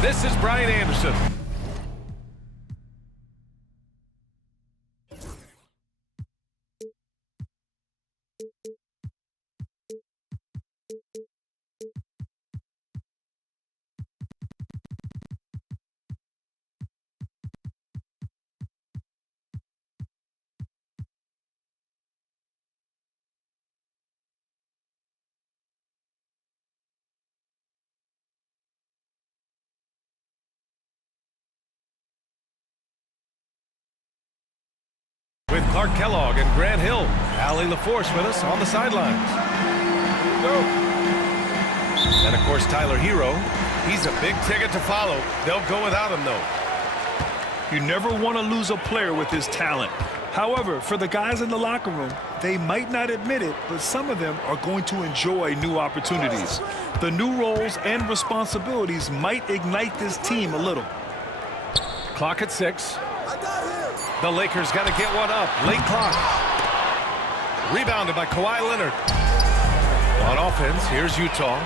This is Brian Anderson. With Clark Kellogg and Grant Hill, Allie LaForce with us on the sidelines. Go. And of course Tyler Hero. He's a big ticket to follow. They'll go without him though. You never want to lose a player with his talent. However, for the guys in the locker room, they might not admit it, but some of them are going to enjoy new opportunities. The new roles and responsibilities might ignite this team a little. Clock at 6. The Lakers got to get one up. Late clock. Rebounded by Kawhi Leonard. On offense, here's Utah.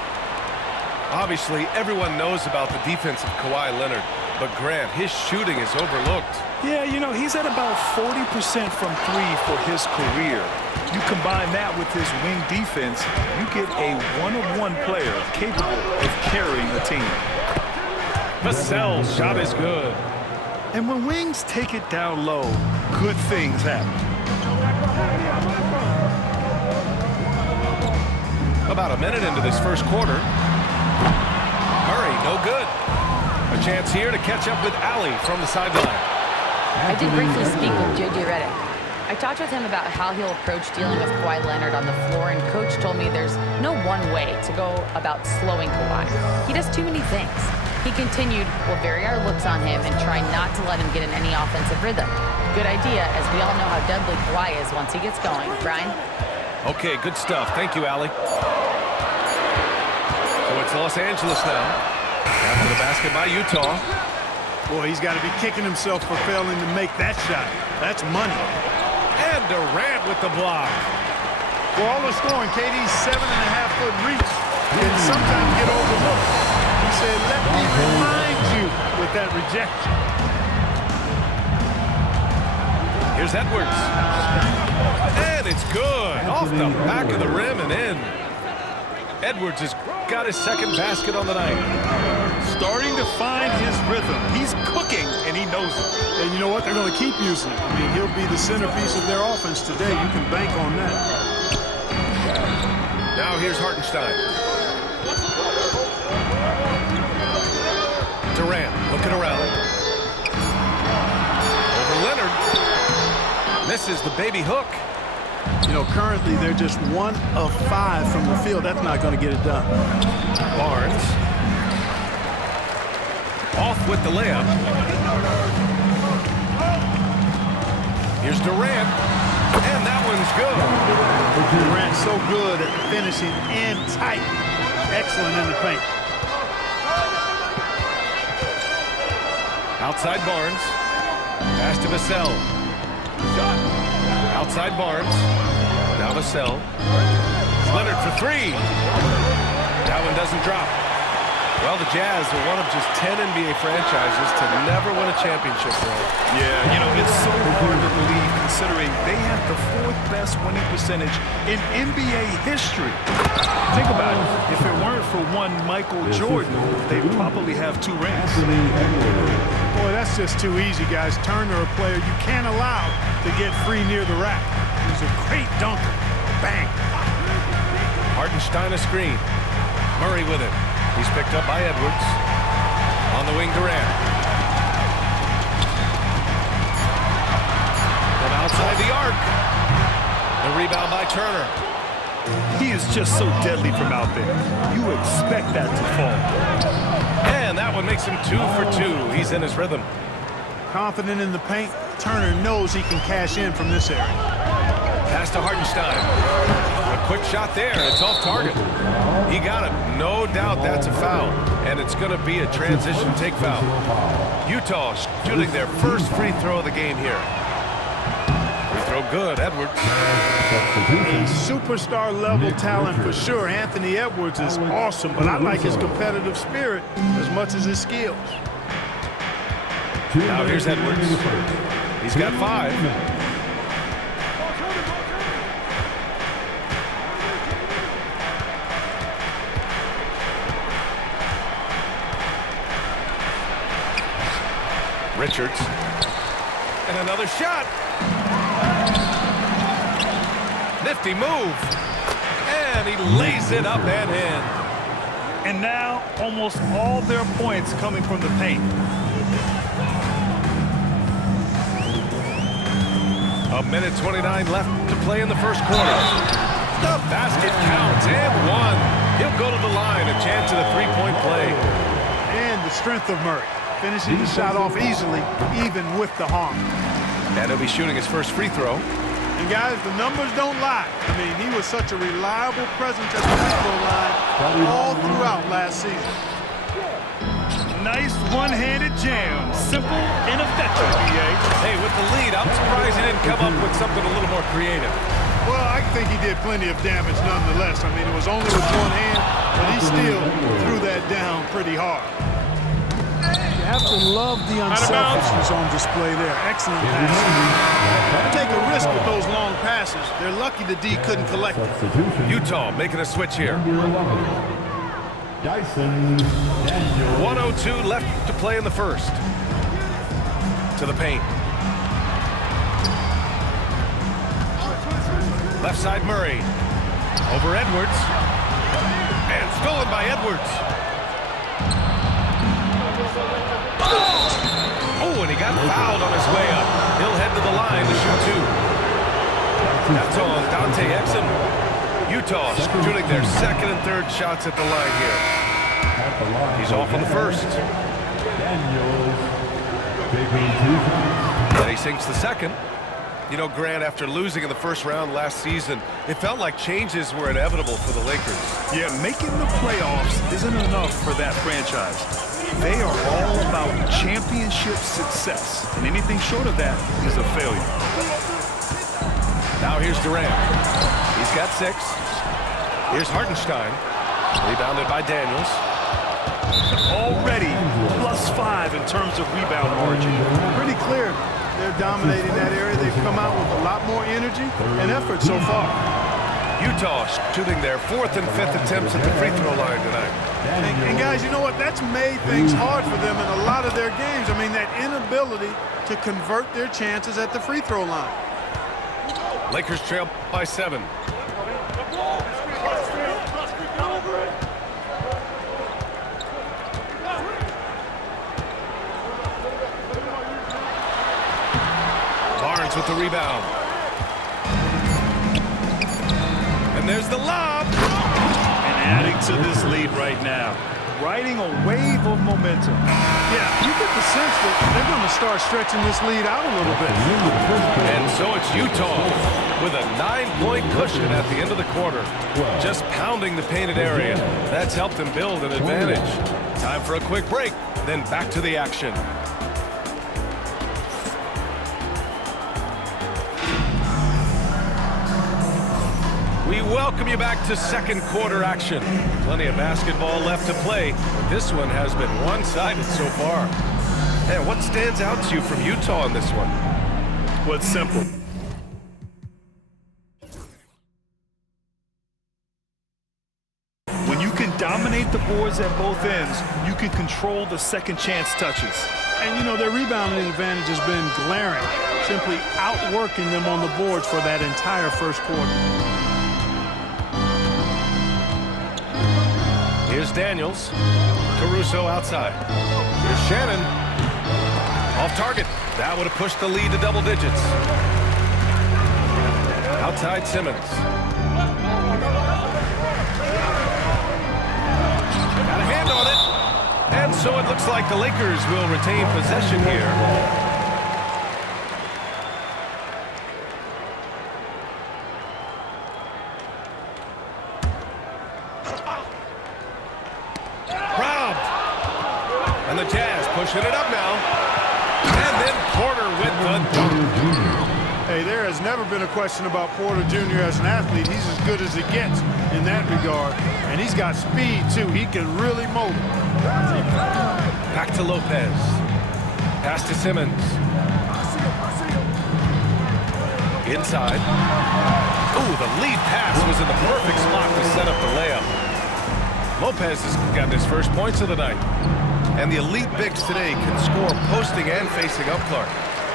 Obviously, everyone knows about the defense of Kawhi Leonard, but Grant, his shooting is overlooked. Yeah, you know, he's at about 40% from 3 for his career. You combine that with his wing defense, you get a one-of-one player capable of carrying a team. Vassell's shot is good. And when wings take it down low, good things happen. About a minute into this first quarter. Murray, no good. A chance here to catch up with Allie from the sideline. I did briefly speak with J.J. Redick. I talked with him about how he'll approach dealing with Kawhi Leonard on the floor, and Coach told me there's no one way to go about slowing Kawhi. He does too many things. He continued, we'll vary our looks on him and try not to let him get in any offensive rhythm. Good idea, as we all know how deadly Kawhi is once he gets going. Brian? Okay, good stuff. Thank you, Allie. So it's Los Angeles now. After the basket by Utah. Boy, he's got to be kicking himself for failing to make that shot. That's money. And Durant with the block. For all the scoring, KD's 7.5-foot reach can sometimes get overlooked. He said, let me remind you with that rejection. Here's Edwards. And it's good. Off the back of the rim and in. Edwards has got his second basket on the night. Starting to find his rhythm. He's cooking, and he knows it. And you know what? They're going to keep using it. I mean, he'll be the centerpiece of their offense today. You can bank on that. Now here's Hartenstein. Durant looking around. Over Leonard. Misses the baby hook. You know, currently they're just 1 of 5 from the field. That's not going to get it done. Barnes. Off with the layup. Here's Durant. And that one's good. Durant so good at finishing and tight. Excellent in the paint. Outside Barnes. Pass to Vassell. Outside Barnes. Now Vassell. Leonard for 3. That one doesn't drop. Well, the Jazz are one of just 10 NBA franchises to never win a championship, bro. Yeah, you know, it's so hard to believe considering they have the 4th best winning percentage in NBA history. Think about it. If it weren't for one Michael Jordan, they'd probably have 2 rings. Boy, that's just too easy, guys. Turner, a player you can't allow to get free near the rack. He's a great dunker. Bang. Hartenstein a screen. Murray with it. He's picked up by Edwards. On the wing, Durant. From outside the arc. The rebound by Turner. He is just so deadly from out there. You expect that to fall. And that one makes him 2 for 2. He's in his rhythm. Confident in the paint, Turner knows he can cash in from this area. Pass to Hartenstein. A quick shot there. It's off target. He got it. No doubt that's a foul. And it's going to be a transition take foul. Utah shooting their first free throw of the game here. Free throw good. Edwards. A superstar level talent for sure. Anthony Edwards is awesome, but I like his competitive spirit as much as his skills. Now here's Edwards. He's got 5. Richards. And another shot. Nifty move. And he lays it up and in. And now, almost all their points coming from the paint. A minute 29 left to play in the first quarter. The basket counts and 1. He'll go to the line, a chance at a 3-point play. And the strength of Murray, finishing the shot off easily, even with the harm. And he'll be shooting his first free throw. And guys, the numbers don't lie. I mean, he was such a reliable presence at the free throw line all throughout last season. Nice one-handed jam. Simple and effective, B.A. Hey, with the lead, I'm surprised he didn't come up with something a little more creative. Well, I think he did plenty of damage nonetheless. I mean, it was only with one hand, but he still threw that down pretty hard. You have to love the unselfishness on display there. Excellent pass. Take a risk with those long passes. They're lucky the D couldn't collect it. Utah making a switch here. Dyson Daniels. 1:02 left to play in the first. To the paint. Left side Murray. Over Edwards. And stolen by Edwards. Oh, and he got fouled on his way up. He'll head to the line to shoot 2. That's on Dante Exum. Utah shooting their second and third shots at the line here. He's off on the first. Daniels. Then he sinks the second. You know, Grant, after losing in the first round last season, it felt like changes were inevitable for the Lakers. Yeah, making the playoffs isn't enough for that franchise. They are all about championship success, and anything short of that is a failure. Now here's Durant. He's got 6. Here's Hartenstein. Rebounded by Daniels. Already +5 in terms of rebound margin. Pretty clear. They're dominating that area. They've come out with a lot more energy and effort so far. Utah shooting their 4th and 5th attempts at the free throw line tonight. And guys, you know what? That's made things hard for them in a lot of their games. I mean, that inability to convert their chances at the free throw line. Lakers trail by 7. Barnes with the rebound. And there's the lob. And adding to this lead right now, riding a wave of momentum. Yeah, you get the sense that they're going to start stretching this lead out a little bit. And so it's Utah with a 9-point cushion at the end of the quarter. Just pounding the painted area. That's helped them build an advantage. Time for a quick break, then back to the action. We welcome you back to second quarter action. Plenty of basketball left to play, but this one has been one-sided so far. And what stands out to you from Utah in this one? Well, it's simple. When you can dominate the boards at both ends, you can control the second chance touches. And, you know, their rebounding advantage has been glaring, simply outworking them on the boards for that entire first quarter. Here's Daniels. Caruso outside. Here's Shannon. Off target. That would have pushed the lead to double digits. Outside Simmons. Got a hand on it. And so it looks like the Lakers will retain possession here. And the Jazz pushing it up now. And then Porter with the dunk. Hey, there has never never been a question about Porter Jr. as an athlete. He's as good as it gets in that regard. And he's got speed, too. He can really motor. Back to Lopez. Pass to Simmons. Inside. Ooh, the lead pass was in the perfect spot to set up the layup. Lopez has gotten his first points of the night. And the elite bigs today can score posting and facing up, Clark.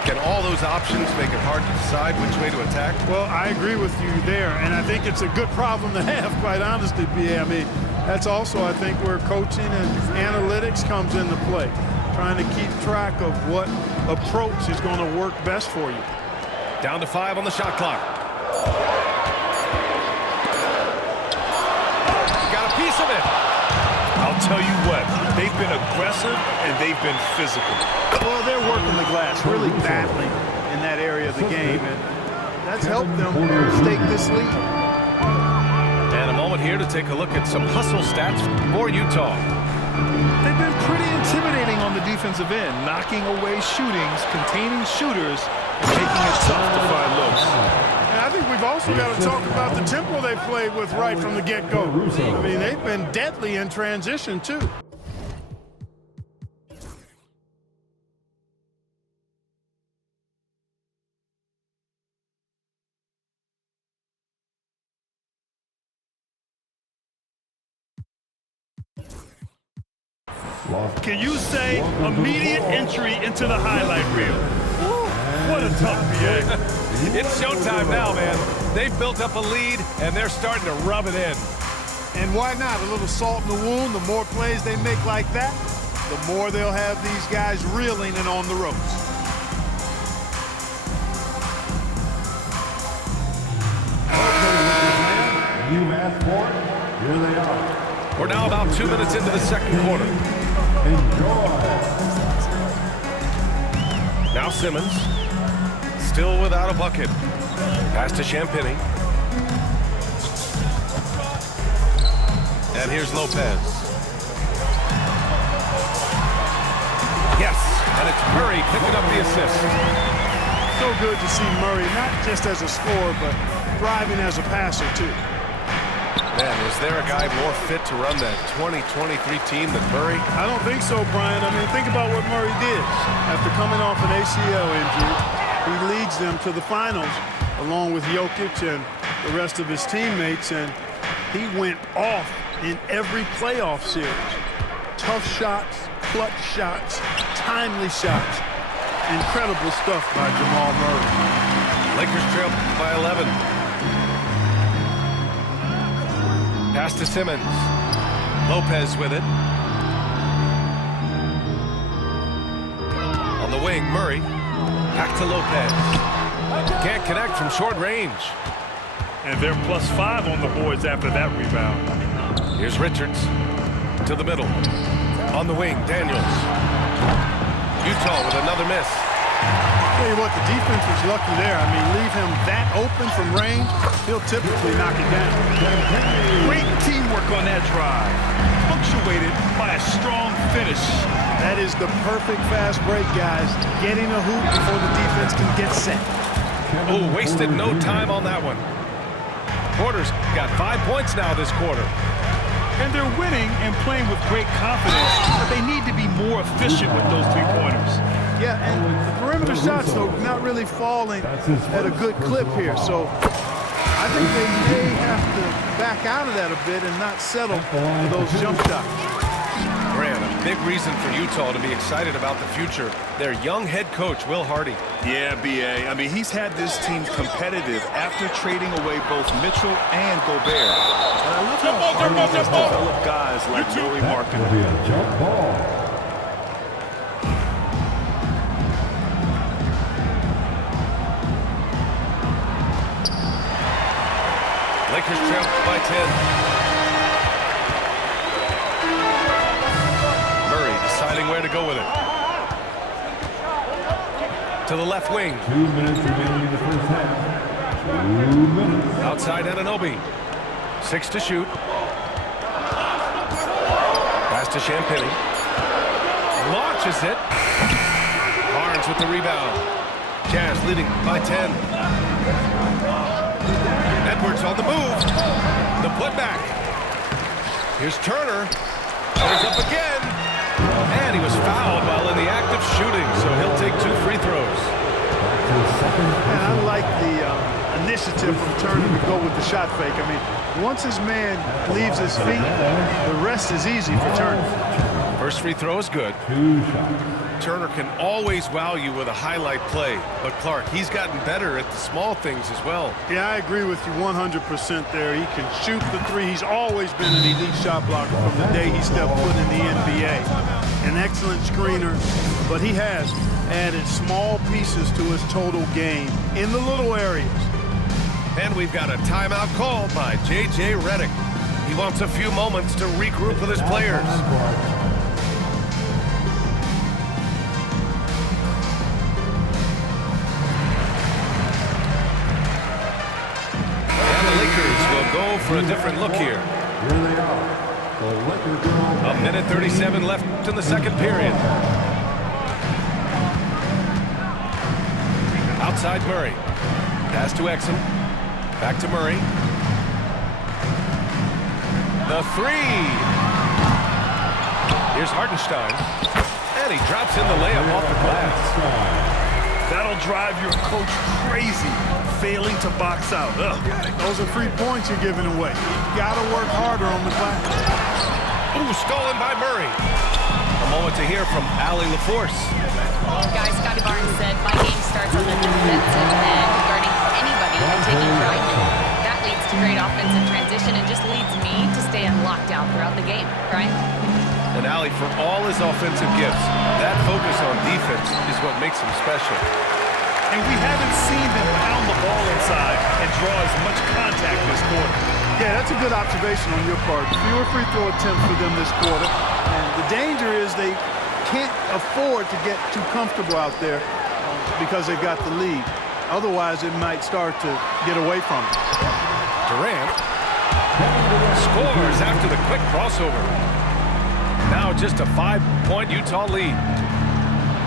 Can all those options make it hard to decide which way to attack? Well, I agree with you there, and I think it's a good problem to have, quite honestly, B.A. I mean, that's also, I think, where coaching and analytics comes into play, trying to keep track of what approach is going to work best for you. Down to 5 on the shot clock. Got a piece of it. I'll tell you what, they've been aggressive and they've been physical. Well, they're working the glass, really battling in that area of the game, and that's helped them stake this lead. And a moment here to take a look at some hustle stats for Utah. They've been pretty intimidating on the defensive end, knocking away shootings, containing shooters, and making it tough to find looks. And I think we've also got to talk about the tempo they played with right from the get-go. I mean, they've been deadly in transition, too. Can you say immediate entry into the highlight reel? Woo, what a tough BA. It's showtime now, man. They've built up a lead, and they're starting to rub it in. And why not? A little salt in the wound. The more plays they make like that, the more they'll have these guys reeling and on the ropes. You asked for it. Here they are. We're now about 2 minutes into the second quarter. Enjoy. Now Simmons, still without a bucket. Pass to Champagny. And here's Lopez. Yes, and it's Murray picking up the assist. So good to see Murray, not just as a scorer, but thriving as a passer, too. Man, was there a guy more fit to run that 2023 team than Murray? I don't think so, Brian. I mean, think about what Murray did. After coming off an ACL injury, he leads them to the finals along with Jokic and the rest of his teammates, and he went off in every playoff series. Tough shots, clutch shots, timely shots. Incredible stuff by Jamal Murray. Lakers trail by 11. Pass to Simmons. Lopez with it. On the wing, Murray. Back to Lopez. Can't connect from short range. And they're +5 on the boards after that rebound. Here's Richards. To the middle. On the wing, Daniels. Utah with another miss. Tell you what, the defense was lucky there. I mean, leave him that open from range, he'll typically knock it down. Great teamwork on that drive, punctuated by a strong finish. That is the perfect fast break, guys. Getting a hoop before the defense can get set. Oh, wasted no time on that one. Porter's got 5 points now this quarter. And they're winning and playing with great confidence, but they need to be more efficient with those three-pointers. Yeah, and the perimeter shots, though, not really falling at a good clip here. So I think they may have to back out of that a bit and not settle for those jump shots. Grant, a big reason for Utah to be excited about the future. Their young head coach, Will Hardy. Yeah, B.A. I mean, he's had this team competitive after trading away both Mitchell and Gobert. And I love how Hardy has developed guys like Lauri Markkanen. It'll be a jump ball. Lakers trail by 10. Murray deciding where to go with it. To the left wing. 2 minutes remaining in the first half. 2 minutes. Outside Anunoby. 6 to shoot. Pass to Champagny. Launches it. Barnes with the rebound. Jazz leading by 10. Edwards on the move. The putback. Here's Turner. Turner's up again. And he was fouled while in the act of shooting, so he'll take 2 free throws. And I like the initiative from Turner to go with the shot fake. I mean, once his man leaves his feet, the rest is easy for Turner. First free throw is good. 2 shots. Turner can always wow you with a highlight play, but Clark, he's gotten better at the small things as well. Yeah, I agree with you 100% there. He can shoot the three. He's always been an elite shot blocker from the day he stepped foot in the NBA. An excellent screener, but he has added small pieces to his total game in the little areas. And we've got a timeout called by J.J. Redick. He wants a few moments to regroup with his players. Go for a different look here. Here they are. The Lakers are A minute 37 left in the second period. Outside Murray. Pass to Exum. Back to Murray. The three. Here's Hartenstein. And he drops in the layup off the glass. That'll drive your coach crazy, failing to box out. Ugh. Those are free points you're giving away. You got to work harder on the glass. Ooh, stolen by Murray. A moment to hear from Allie LaForce. Guys, Scotty Barnes said, my game starts on the defensive end, guarding anybody and taking pride in it. That leads to great offensive transition and just leads me to stay on lockdown throughout the game, right? And Allie, for all his offensive gifts, that focus on defense is what makes him special. And we haven't seen them pound the ball inside and draw as much contact this quarter. Yeah, that's a good observation on your part. Fewer free throw attempts for them this quarter. And the danger is they can't afford to get too comfortable out there because they've got the lead. Otherwise, it might start to get away from it. Durant scores after the quick crossover. Now just a 5-point Utah lead.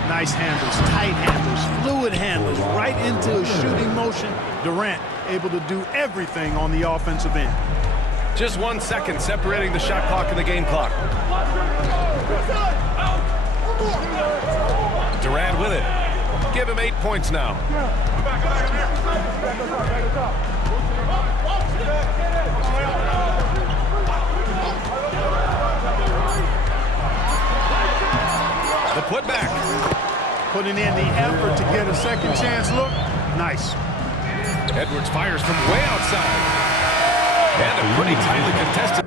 Nice handles, tight handles, fluid handles, right into a shooting motion. Durant able to do everything on the offensive end. Just 1 second separating the shot clock and the game clock. Durant with it. Give him 8 points now. The putback. Putting in the effort to get a second chance look. Nice. Edwards fires from way outside. And a pretty tightly contested.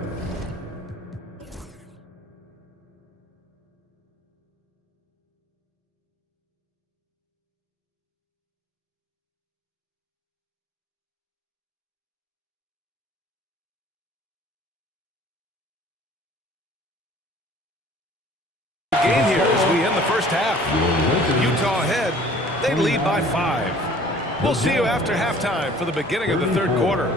Game here as we end the first half. Utah ahead. They lead by 5. We'll see you after halftime for the beginning of the third quarter.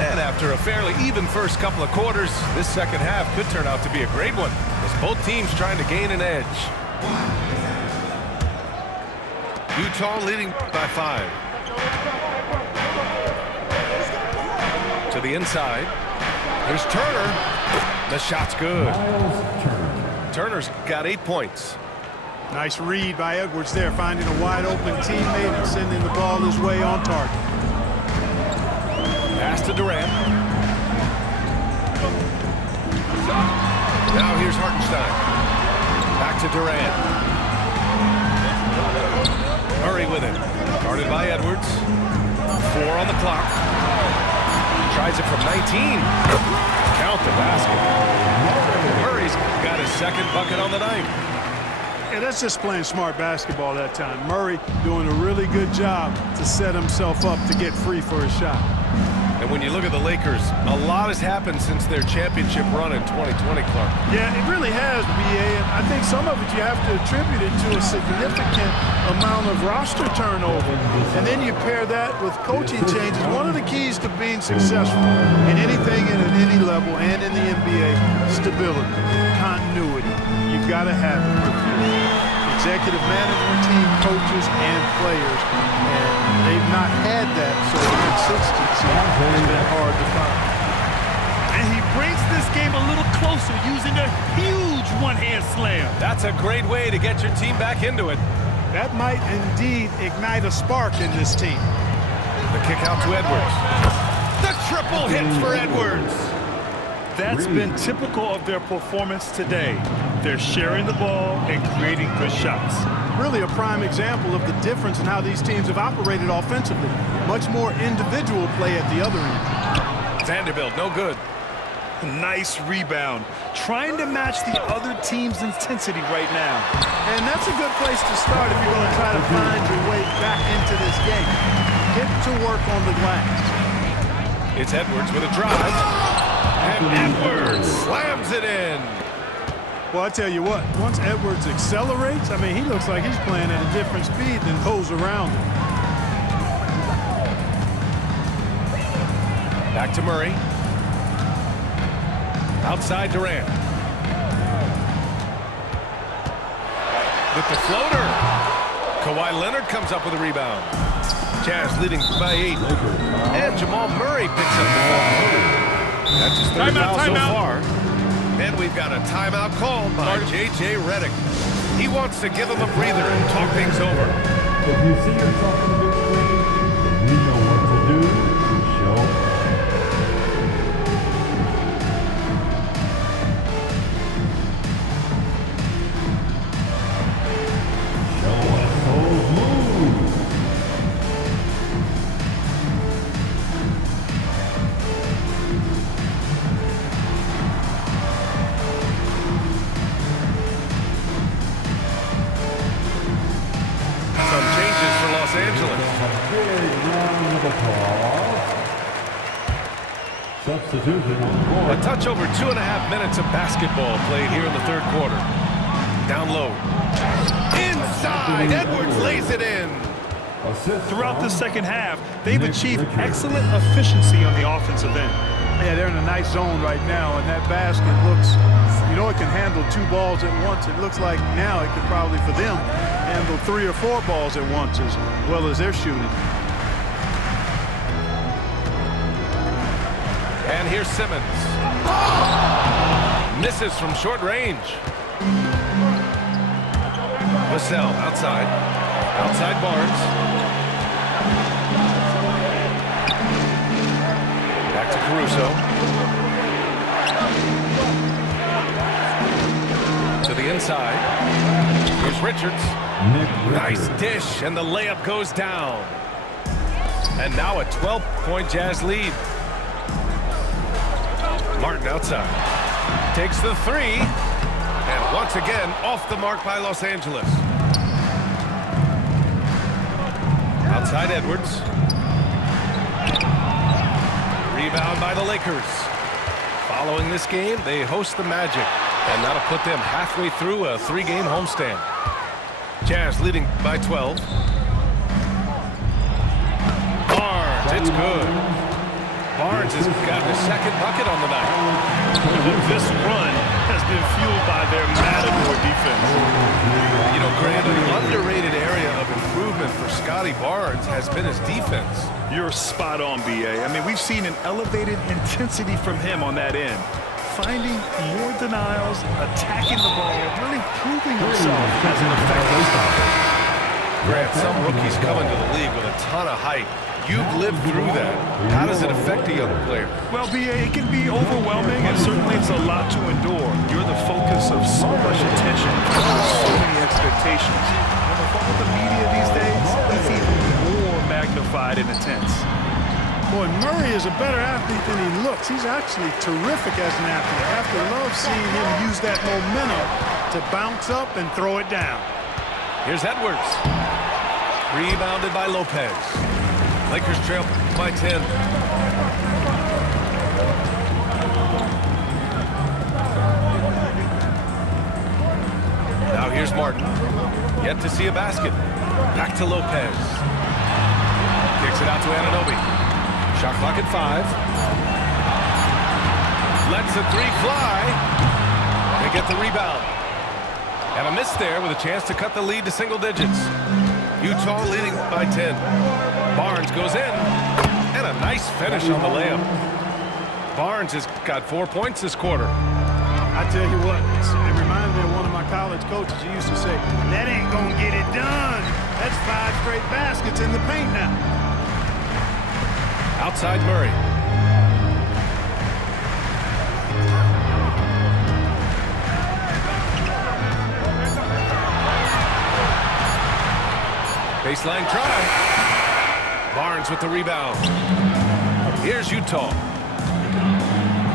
And after a fairly even first couple of quarters, this second half could turn out to be a great one as both teams trying to gain an edge. Utah leading by 5. To the inside. Here's Turner. The shot's good. Turner's got 8 points. Nice read by Edwards there, finding a wide open teammate and sending the ball his way on target. Pass to Durant. Now here's Hartenstein. Back to Durant. Murray with it. Guarded by Edwards. 4 on the clock. Tries it from 19. Count the basket. Murray's got his second bucket on the night. Yeah, that's just playing smart basketball that time. Murray doing a really good job to set himself up to get free for his shot. And when you look at the Lakers, a lot has happened since their championship run in 2020, Clark. Yeah, it really has, B.A. And I think some of it you have to attribute it to a significant amount of roster turnover. And then you pair that with coaching changes. One of the keys to being successful in anything and at any level and in the NBA, stability. continuity. You've got to have it with your executive management team, coaches, and players. And they've not had that, so consistency has been hard to find. And he brings this game a little closer using a huge one-hand slam. That's a great way to get your team back into it. That might indeed ignite a spark in this team. The kick out to Edwards. The triple hits for Edwards. That's been typical of their performance today. They're sharing the ball and creating good shots. Really a prime example of the difference in how these teams have operated offensively. Much more individual play at the other end. Vanderbilt, no good. Nice rebound. Trying to match the other team's intensity right now. And that's a good place to start if you're going to try to find your way back into this game. Get to work on the glass. It's Edwards with a drive. And Edwards slams it in. Well, I tell you what, once Edwards accelerates, I mean, he looks like he's playing at a different speed than those around him. Back to Murray. Outside Durant. With the floater. Kawhi Leonard comes up with a rebound. Jazz leading by 8. And Jamal Murray picks up the foul. That's his third foul so far. And we've got a timeout called by J.J. Redick. He wants to give him a breather and talk things over. If you see yourself on the big screen, then you know what to do to show. Show us those moves. Some changes for Los Angeles. Big round of applause. Substitution on the A board. touch over 2.5 minutes of basketball played here in the third quarter. Down low. Inside, Edwards lays it in. Assist Throughout the from second half, they've Nick achieved Richards. excellent efficiency on the offensive end. Yeah, they're in a nice zone right now, and that basket looks, you know, it can handle 2 balls at once. It looks like now it could probably, for them, handle 3 or 4 balls at once as well as they're shooting. And here's Simmons. Misses from short range. Vassell outside. Outside Barnes. Back to Caruso. To the inside. Here's Richards. Nick Nice Richards. dish, and the layup goes down. And now a 12-point Jazz lead. Martin outside. Takes the 3. And once again, off the mark by Los Angeles. Outside Edwards. Rebound by the Lakers. Following this game, they host the Magic. And that'll put them halfway through a 3-game homestand. Jazz leading by 12. Barnes, it's good. Barnes has gotten his second bucket on the night. This run has been fueled by their Matador defense. You know, Grant, an underrated area of improvement for Scotty Barnes has been his defense. You're spot on, B.A. I mean, we've seen an elevated intensity from him on that end. Finding more denials, attacking the ball, really proving himself as an effective stopper. Grant, some rookies come into the league with a ton of hype. You've lived through that. How does it affect a young player? Well, B.A., it can be overwhelming, and certainly it's a lot to endure. You're the focus of so much attention, so many expectations. On the phone with the media these days, it's even more magnified and intense. Boy, Murray is a better athlete than he looks. He's actually terrific as an athlete. I have to love seeing him use that momentum to bounce up and throw it down. Here's Edwards. Rebounded by Lopez. Lakers trail by 10. Now here's Martin. Yet to see a basket. Back to Lopez. Kicks it out to Anunoby. Shot clock at 5. Lets the 3 fly. They get the rebound. And a miss there with a chance to cut the lead to single digits. Utah leading by 10. Barnes goes in. And a nice finish on the layup. Barnes has got 4 points this quarter. I tell you what, it reminds me of one of my college coaches who used to say, that ain't gonna get it done. That's 5 straight baskets in the paint now. Outside Murray. Baseline try. Barnes with the rebound. Here's Utah.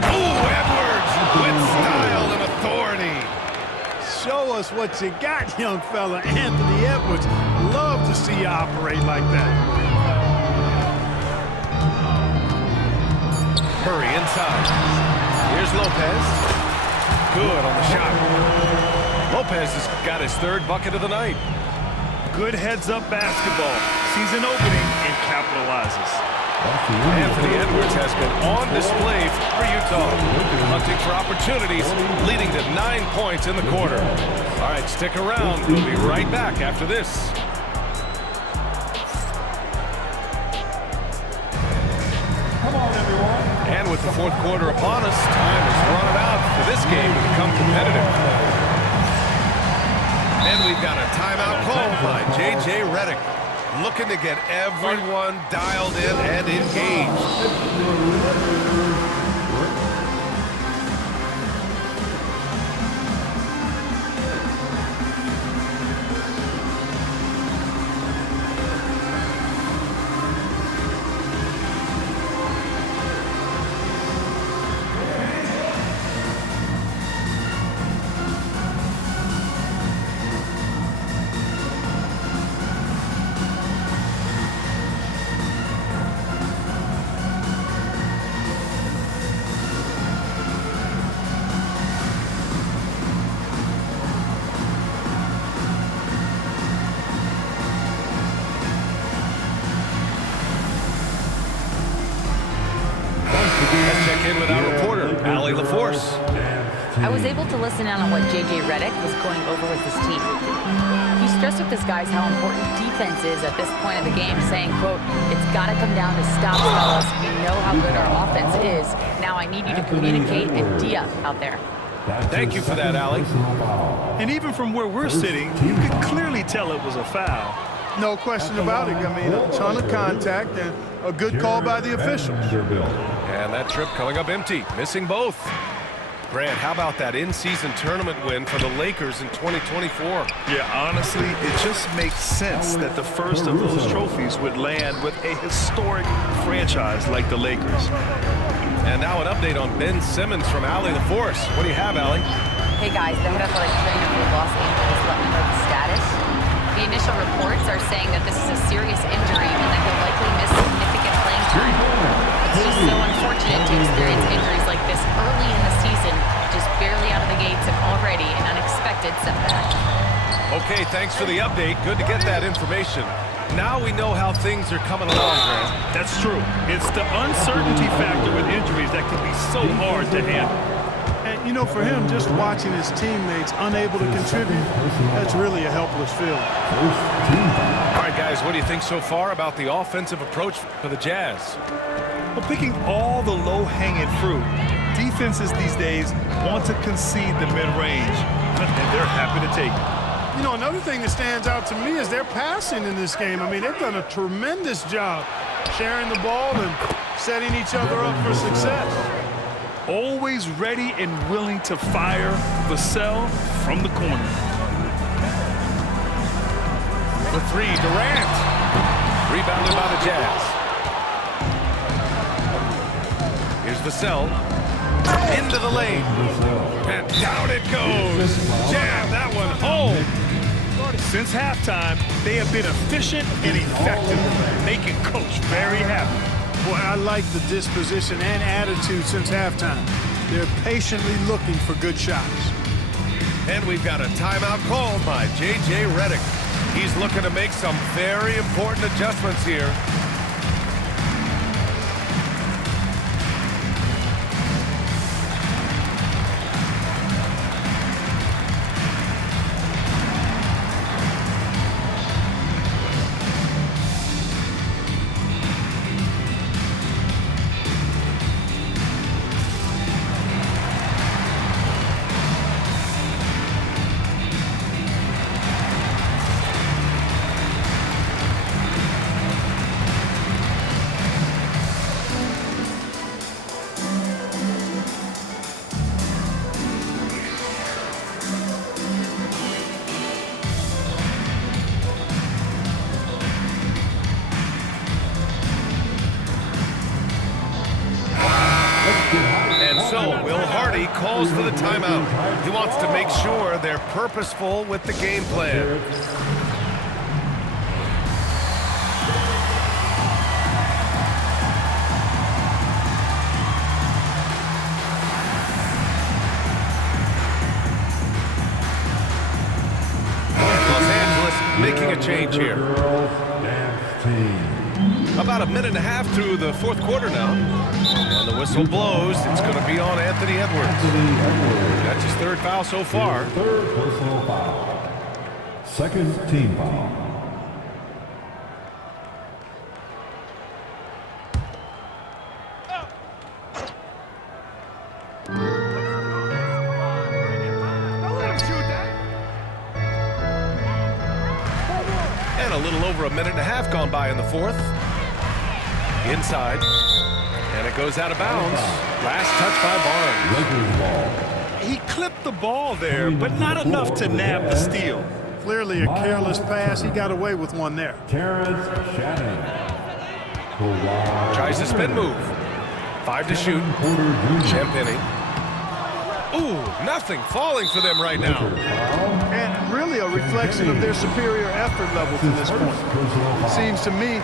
Oh, Edwards with style and authority. Show us what you got, young fella. Anthony Edwards. Love to see you operate like that. Murray inside. Here's Lopez. Good on the shot. Lopez has got his 3rd bucket of the night. Good heads-up basketball. Sees an opening and capitalizes. Anthony Edwards has been on display for Utah. Hunting for opportunities, leading to 9 points in the quarter. All right, stick around. We'll be right back after this. Come on, everyone. And with the 4th quarter upon us, time is running out for this game to become competitive. And we've got a timeout called by J.J. Redick, looking to get everyone dialed in and engaged. Let's check in with our reporter, Allie LaForce. I was able to listen in on what J.J. Redick was going over with his team. He stressed with his guys how important defense is at this point of the game, saying, quote, "It's got to come down to stops, fellas. We know how good our offense is. Now I need you to communicate and D-up out there." Thank you for that, Allie. And even from where we're sitting, you could clearly tell it was a foul. No question about it. I mean, a ton of contact and a good call by the officials. And that trip coming up empty, missing both. Grant, how about that in-season tournament win for the Lakers in 2024? Yeah, honestly, it just makes sense that the first of those trophies would land with a historic franchise like the Lakers. And now an update on Ben Simmons from Allie LaForce. What do you have, Allie? Hey guys, the head athletic trainer for Los Angeles let me know the status. The initial reports are saying that this is a serious injury and that he'll likely miss significant playing time. It's just so unfortunate to experience injuries like this early in the season, just barely out of the gates and already an unexpected setback. Okay, thanks for the update. Good to get that information. Now we know how things are coming along, Grant. That's true. It's the uncertainty factor with injuries that can be so hard to handle. And, you know, for him, just watching his teammates unable to contribute, that's really a helpless feeling. All right, guys, what do you think so far about the offensive approach for the Jazz? Well, picking all the low-hanging fruit, defenses these days want to concede the mid-range, and they're happy to take it. You know, another thing that stands out to me is their passing in this game. I mean, they've done a tremendous job sharing the ball and setting each other up for success. Always ready and willing to fire Vassell from the corner. The three, Durant. Rebounded by the Jazz. Here's Vassell. Into the lane. And down it goes. Jam that one home. Since halftime, they have been efficient and effective, making Coach very happy. Boy, I like the disposition and attitude since halftime. They're patiently looking for good shots. And we've got a timeout called by J.J. Redick. He's looking to make some very important adjustments here. Hardy calls for the timeout. He wants to make sure they're purposeful with the game plan. Making a change here. About a minute and a half through the fourth quarter now. And the whistle blows. It's going to be on Anthony Edwards. That's his third foul so far. Third personal foul. Second team foul. A little over a minute and a half gone by in the fourth. Inside. And it goes out of bounds. Last touch by Barnes. He clipped the ball there, but not enough to nab the steal. Clearly a careless pass. He got away with one there. Terrence Shannon. Tries the spin move. 5 to shoot. Champagnie. Ooh, nothing falling for them right now. And really a reflection of their superior effort level to this point. It seems to me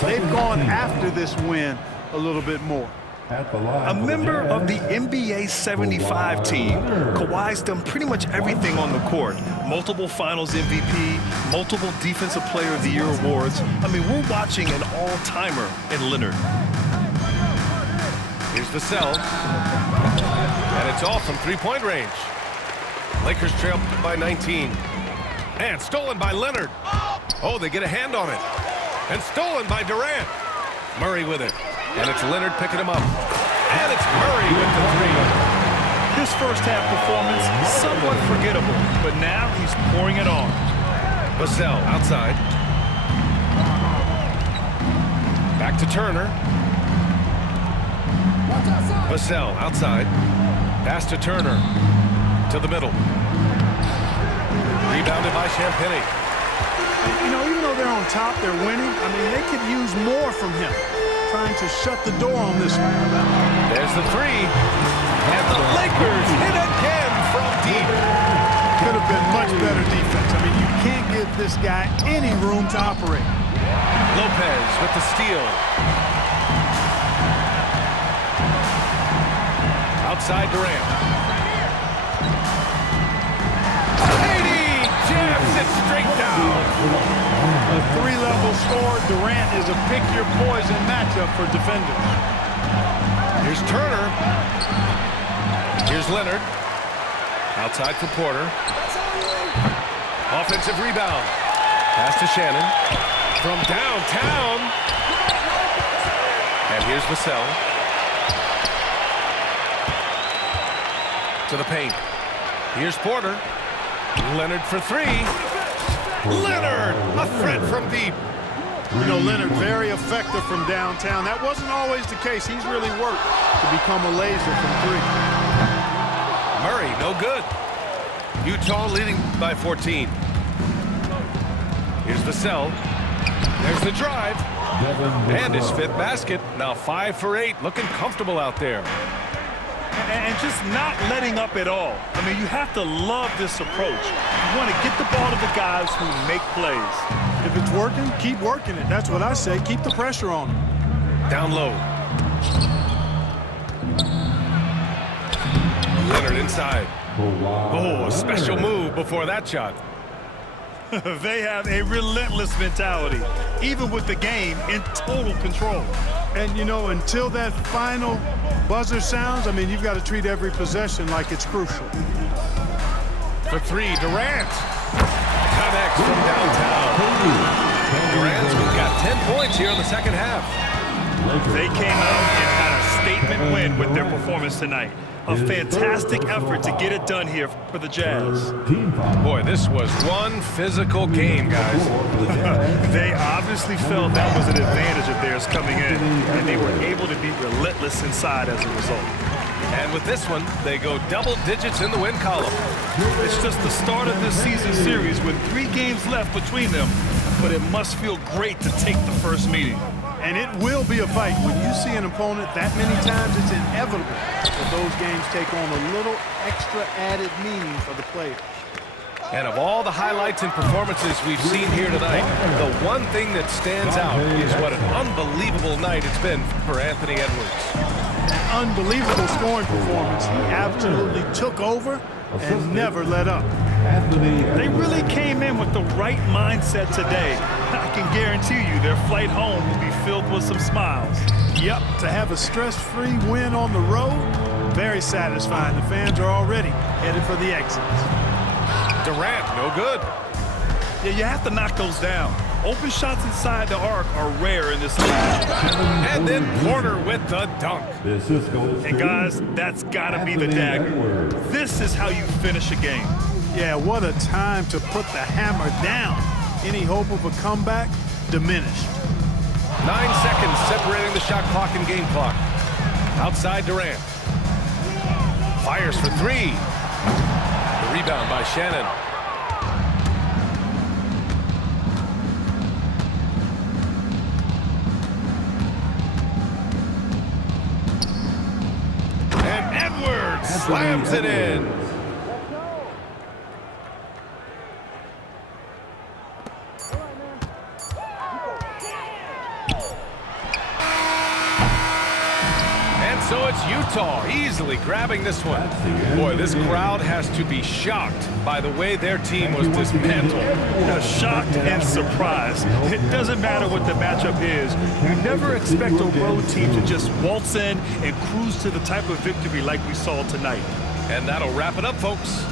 they've gone after this win a little bit more. A member of the NBA 75 team, Kawhi's done pretty much everything on the court. Multiple Finals MVP, multiple Defensive Player of the Year awards. I mean, we're watching an all-timer in Leonard. Here's the cell. And it's off from three-point range. Lakers trail by 19. And stolen by Leonard. Oh, they get a hand on it. And stolen by Durant. Murray with it. And it's Leonard picking him up. And it's Murray with the three. His first half performance, somewhat forgettable, but now he's pouring it on. Vassell outside. Back to Turner. Vassell outside. Pass to Turner. To the middle. Rebounded by Champagnie. You know, even though they're on top, they're winning. I mean, they could use more from him. Trying to shut the door on this one. There's the three. And the Lakers hit again from deep. Could have been much better defense. I mean, you can't give this guy any room to operate. Lopez with the steal. Outside Durant. Katie jabs it straight down. A three-level score. Durant is a pick-your-poison matchup for defenders. Here's Turner. Here's Leonard. Outside for Porter. Offensive rebound. Pass to Shannon. From downtown. And here's Vassell. To the paint. Here's Porter. Leonard for three. Leonard, a threat from deep. You know, Leonard, very effective from downtown. That wasn't always the case. He's really worked to become a laser from three. Murray, no good. Utah leading by 14. Here's Vassell. There's the drive. And his fifth basket. Now 5 for 8. Looking comfortable out there. And just not letting up at all. I mean, you have to love this approach. You want to get the ball to the guys who make plays. If it's working, keep working it. That's what I say. Keep the pressure on him. Down low. Leonard inside. Oh, a special move before that shot. They have a relentless mentality, even with the game in total control. And, you know, until that final buzzer sounds, I mean, you've got to treat every possession like it's crucial. For three, Durant. Connects from downtown. Durant's got 10 points here in the second half. They came out and had a statement win with their performance tonight. A fantastic effort to get it done here for the Jazz. Boy, this was one physical game, guys. They obviously felt that was an advantage of theirs coming in, and they were able to be relentless inside as a result. And with this one, they go double digits in the win column. It's just the start of this season series with 3 games left between them, but it must feel great to take the first meeting. And it will be a fight. When you see an opponent that many times, it's inevitable that those games take on a little extra added meaning for the players. And of all the highlights and performances we've seen here tonight, the one thing that stands out is what an unbelievable night it's been for Anthony Edwards. An unbelievable scoring performance. He absolutely took over and never let up. They really came in with the right mindset today. I can guarantee you their flight home will be filled with some smiles. Yep, to have a stress-free win on the road, very satisfying. The fans are already headed for the exits. Durant, no good. Yeah, you have to knock those down. Open shots inside the arc are rare in this league. And then Porter with the dunk. And guys, that's gotta be the dagger. This is how you finish a game. Yeah, what a time to put the hammer down. Any hope of a comeback diminished. 9 seconds separating the shot clock and game clock. Outside Durant. Fires for three. The rebound by Shannon. And Edwards slams it in. So it's Utah easily grabbing this one. Boy, this crowd has to be shocked by the way their team was dismantled. Shocked and surprised. It doesn't matter what the matchup is. You never expect a road team to just waltz in and cruise to the type of victory like we saw tonight. And that'll wrap it up, folks.